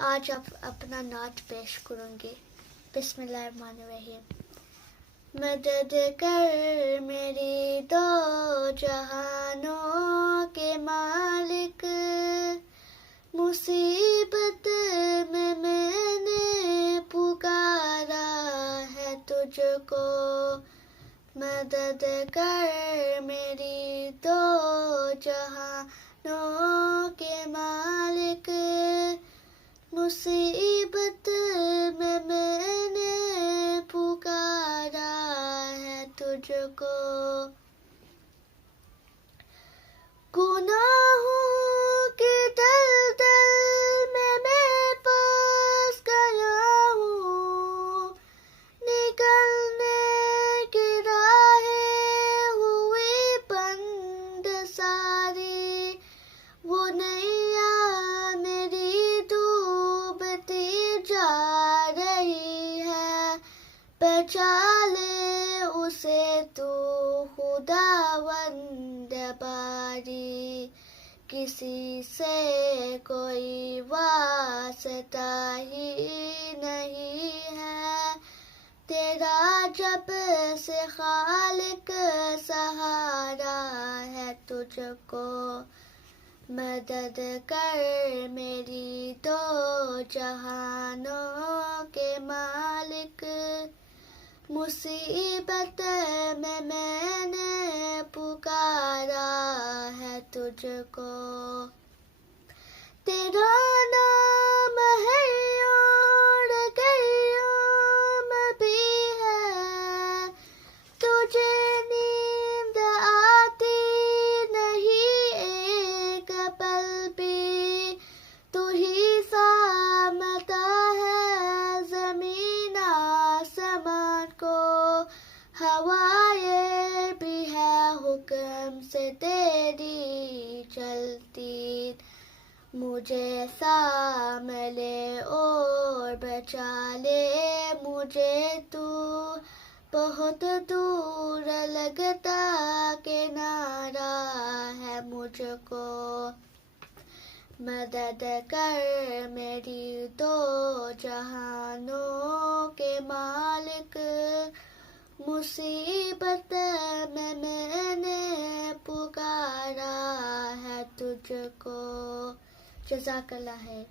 आज अपना नात पेश करूँगी। बिस्मिल्लाहिर्रहमानिर्रहीम। मदद कर मेरी दो जहानों के मालिक, मुसीबत में मैंने पुकारा है तुझको। मदद कर मेरी दो जहानों के मालिक, मुसीबत में मैंने पुकारा है तुझको। गुनाहों के दलदल में मैं फंस गया हूँ, निकलने की राहें हुई बंद सारी। वो नैया मेरी डूबती जा रही है, बचा ले उसे तू खुदावंद बारी। किसी से कोई वास्ता ही नहीं है तेरा, जब से खालिक सहारा है तुझको। मदद कर मेरी दो जहानों के मालिक, मुसीबत में मैंने पुकारा है तुझको। तेरा नाम है और कय्यूम भी है, तुझे नींद आती नहीं एक पल भी। तू ही सामता है जमीन आसमान को, हवाएं भी है हुक्म से तेरी चलती। मुझे सामले और बचा ले मुझे तू, बहुत दूर लगता किनारा है मुझको। मदद कर मेरी दो जहानों के मालिक, मुसीबत में मैंने पुकारा है तुझको। जज़ाकल्लाह है।